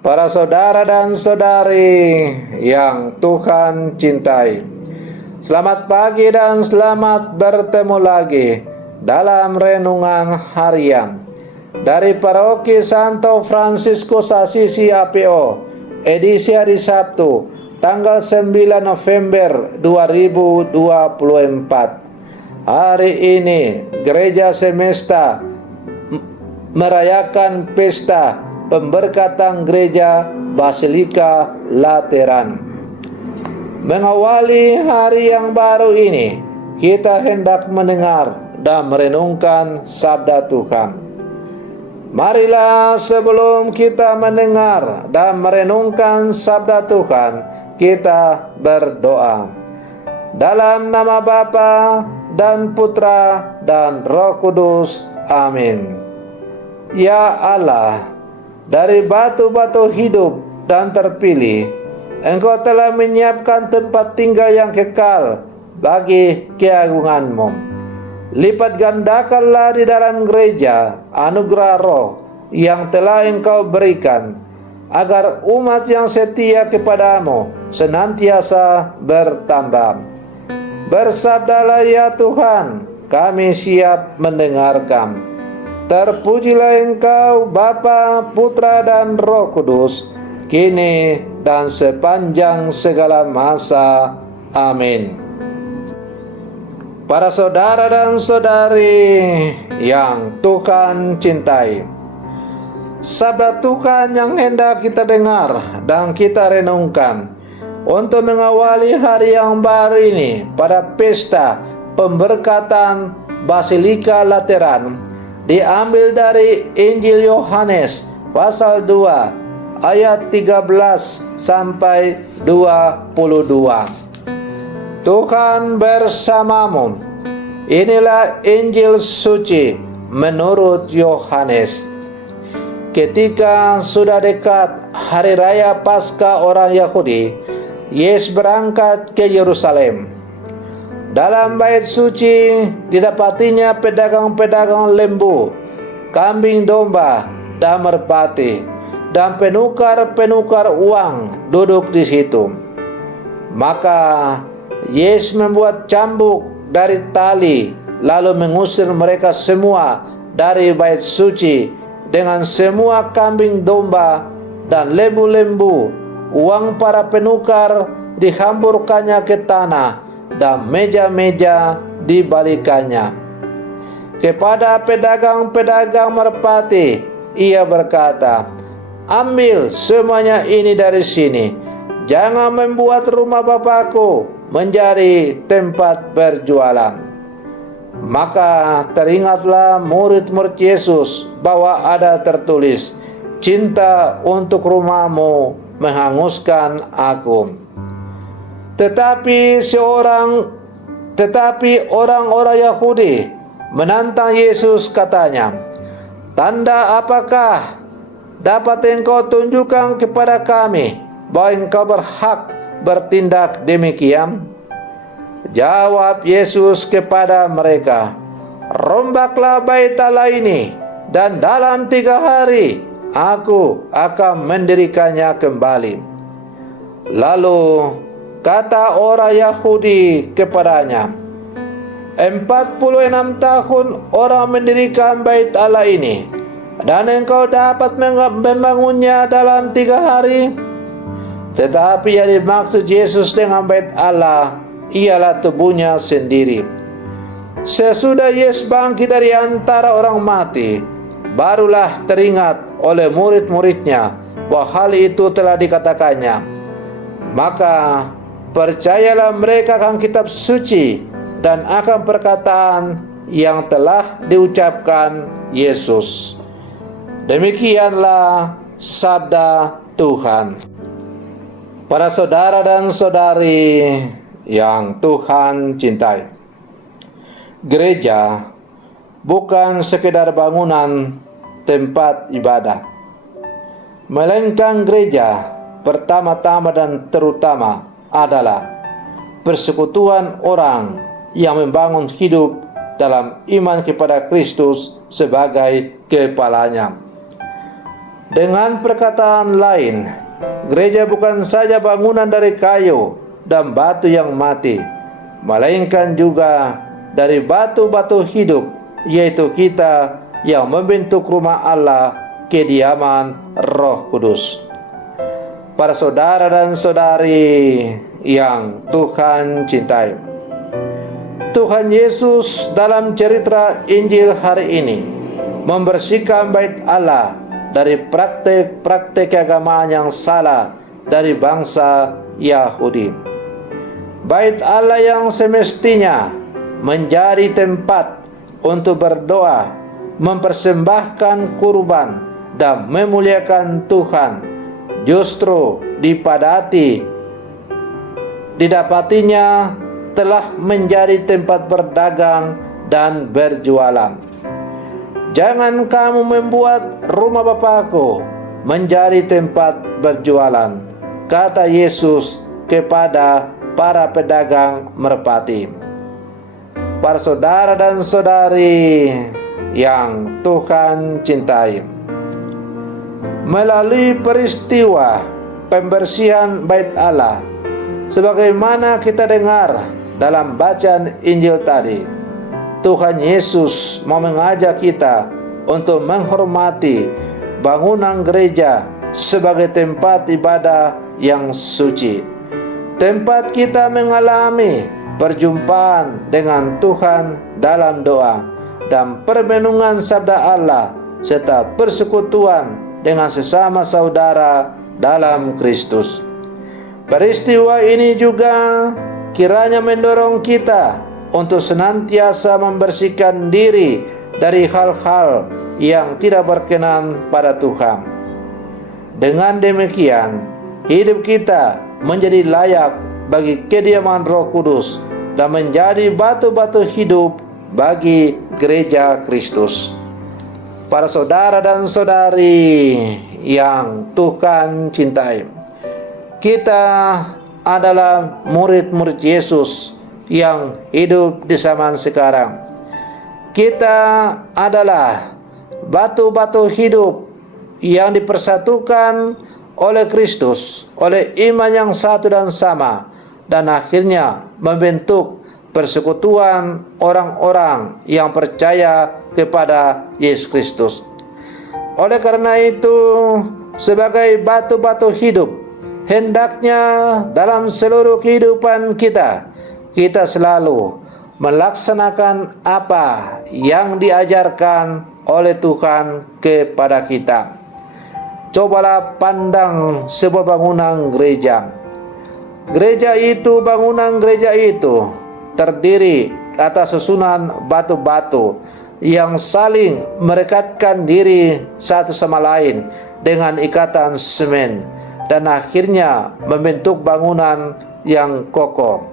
Para saudara dan saudari yang Tuhan cintai, selamat pagi dan selamat bertemu lagi dalam renungan harian dari Paroki Santo Fransiskus Assisi APO, edisi hari Sabtu, tanggal 9 November 2024. Hari ini Gereja Semesta merayakan pesta pemberkatan gereja Basilika Lateran. Mengawali hari yang baru ini, kita hendak mendengar dan merenungkan sabda Tuhan. Marilah sebelum kita mendengar dan merenungkan sabda Tuhan, kita berdoa. Dalam nama Bapa dan Putra dan Roh Kudus. Amin. Ya Allah, dari batu-batu hidup dan terpilih, Engkau telah menyiapkan tempat tinggal yang kekal bagi keagungan-Mu. Lipat gandakanlah di dalam gereja anugerah roh yang telah Engkau berikan, agar umat yang setia kepadamu senantiasa bertambah. Bersabdalah ya Tuhan, kami siap mendengarkan. Terpujilah Engkau Bapa, Putra dan Roh Kudus, kini dan sepanjang segala masa. Amin. Para saudara dan saudari yang Tuhan cintai, sabda Tuhan yang hendak kita dengar dan kita renungkan untuk mengawali hari yang baru ini pada pesta pemberkatan Basilika Lateran diambil dari Injil Yohanes pasal 2 ayat 13 sampai 22. Tuhan bersamamu. Inilah Injil suci menurut Yohanes. Ketika sudah dekat hari raya Paskah orang Yahudi, Yesus berangkat ke Yerusalem. Dalam bait suci didapatinya pedagang-pedagang lembu, kambing domba, dan merpati, dan penukar-penukar uang duduk di situ. Maka Yesus membuat cambuk dari tali, lalu mengusir mereka semua dari bait suci dengan semua kambing domba dan lembu-lembu. Uang para penukar dihamburkannya ke tanah dan meja-meja dibalikannya. Kepada pedagang-pedagang merpati, ia berkata, "Ambil semuanya ini dari sini. Jangan membuat rumah Bapakku menjadi tempat berjualan." Maka teringatlah murid-murid Yesus bahwa ada tertulis, "Cinta untuk rumahmu menghanguskan aku." Tetapi orang-orang Yahudi menantang Yesus, katanya, "Tanda apakah dapat Engkau tunjukkan kepada kami bahwa Engkau berhak bertindak demikian?" Jawab Yesus kepada mereka, "Rombaklah bait Allah ini, dan dalam 3 hari Aku akan mendirikannya kembali." Lalu kata orang Yahudi kepadanya, 46 tahun orang mendirikan bait Allah ini, dan engkau dapat membangunnya dalam 3 hari? Tetapi yang dimaksud Yesus dengan bait Allah ialah tubuhnya sendiri. Sesudah Yesus bangkit dari antara orang mati, barulah teringat oleh murid-muridnya bahwa hal itu telah dikatakannya. Maka percayalah mereka akan kitab suci dan akan perkataan yang telah diucapkan Yesus. Demikianlah sabda Tuhan. Para saudara dan saudari yang Tuhan cintai, gereja bukan sekedar bangunan tempat ibadah, melainkan gereja pertama-tama dan terutama adalah persekutuan orang yang membangun hidup dalam iman kepada Kristus sebagai kepalanya. Dengan perkataan lain, gereja bukan saja bangunan dari kayu dan batu yang mati, melainkan juga dari batu-batu hidup, yaitu kita yang membentuk rumah Allah, kediaman Roh Kudus. Para saudara dan saudari yang Tuhan cintai, Tuhan Yesus dalam cerita Injil hari ini membersihkan bait Allah dari praktek-praktek keagamaan yang salah dari bangsa Yahudi. Bait Allah yang semestinya menjadi tempat untuk berdoa, mempersembahkan kurban, dan memuliakan Tuhan, justru didapatinya telah menjadi tempat berdagang dan berjualan. Jangan kamu membuat rumah Bapakku menjadi tempat berjualan, kata Yesus kepada para pedagang merpati. Para saudara dan saudari yang Tuhan cintai, melalui peristiwa pembersihan bait Allah, sebagaimana kita dengar dalam bacaan Injil tadi, Tuhan Yesus mau mengajak kita untuk menghormati bangunan gereja sebagai tempat ibadah yang suci, tempat kita mengalami perjumpaan dengan Tuhan dalam doa dan permenungan sabda Allah, serta persekutuan dengan sesama saudara dalam Kristus. Peristiwa ini juga kiranya mendorong kita untuk senantiasa membersihkan diri dari hal-hal yang tidak berkenan pada Tuhan. Dengan demikian, hidup kita menjadi layak bagi kediaman Roh Kudus dan menjadi batu-batu hidup bagi gereja Kristus. Para saudara dan saudari yang Tuhan cintai, kita adalah murid-murid Yesus yang hidup di zaman sekarang. Kita adalah batu-batu hidup yang dipersatukan oleh Kristus, oleh iman yang satu dan sama, dan akhirnya membentuk persekutuan orang-orang yang percaya kepada Yesus Kristus. Oleh karena itu, sebagai batu-batu hidup, hendaknya dalam seluruh kehidupan kita selalu melaksanakan apa yang diajarkan oleh Tuhan kepada kita. Cobalah pandang sebuah bangunan gereja. Bangunan gereja itu terdiri atas susunan batu-batu yang saling merekatkan diri satu sama lain dengan ikatan semen, dan akhirnya membentuk bangunan yang kokoh.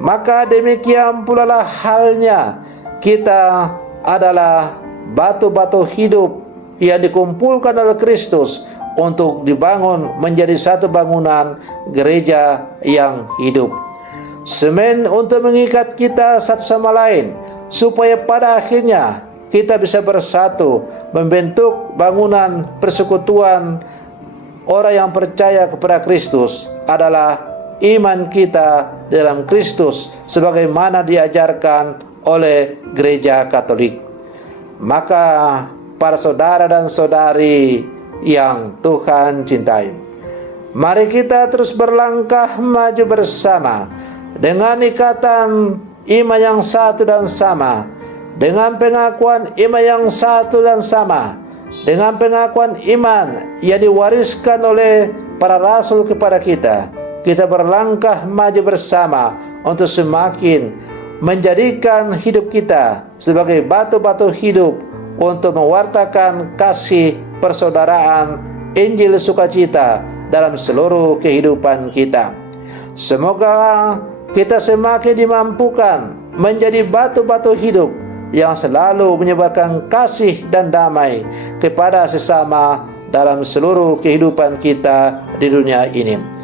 Maka demikian pula lah halnya kita adalah batu-batu hidup yang dikumpulkan oleh Kristus untuk dibangun menjadi satu bangunan gereja yang hidup. Semen untuk mengikat kita satu sama lain, supaya pada akhirnya kita bisa bersatu membentuk bangunan persekutuan orang yang percaya kepada Kristus adalah iman kita dalam Kristus sebagaimana diajarkan oleh gereja Katolik. Maka para saudara dan saudari yang Tuhan cintai, mari kita terus berlangkah maju bersama dengan ikatan iman yang satu dan sama, dengan pengakuan iman yang satu dan sama, dengan pengakuan iman yang diwariskan oleh para rasul kepada kita. Kita berlangkah maju bersama untuk semakin menjadikan hidup kita sebagai batu-batu hidup untuk mewartakan kasih persaudaraan Injil sukacita dalam seluruh kehidupan kita. Semoga kita semakin dimampukan menjadi batu-batu hidup yang selalu menyebarkan kasih dan damai kepada sesama dalam seluruh kehidupan kita di dunia ini.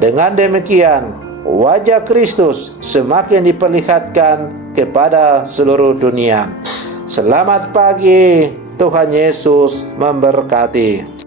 Dengan demikian, wajah Kristus semakin diperlihatkan kepada seluruh dunia. Selamat pagi, Tuhan Yesus memberkati.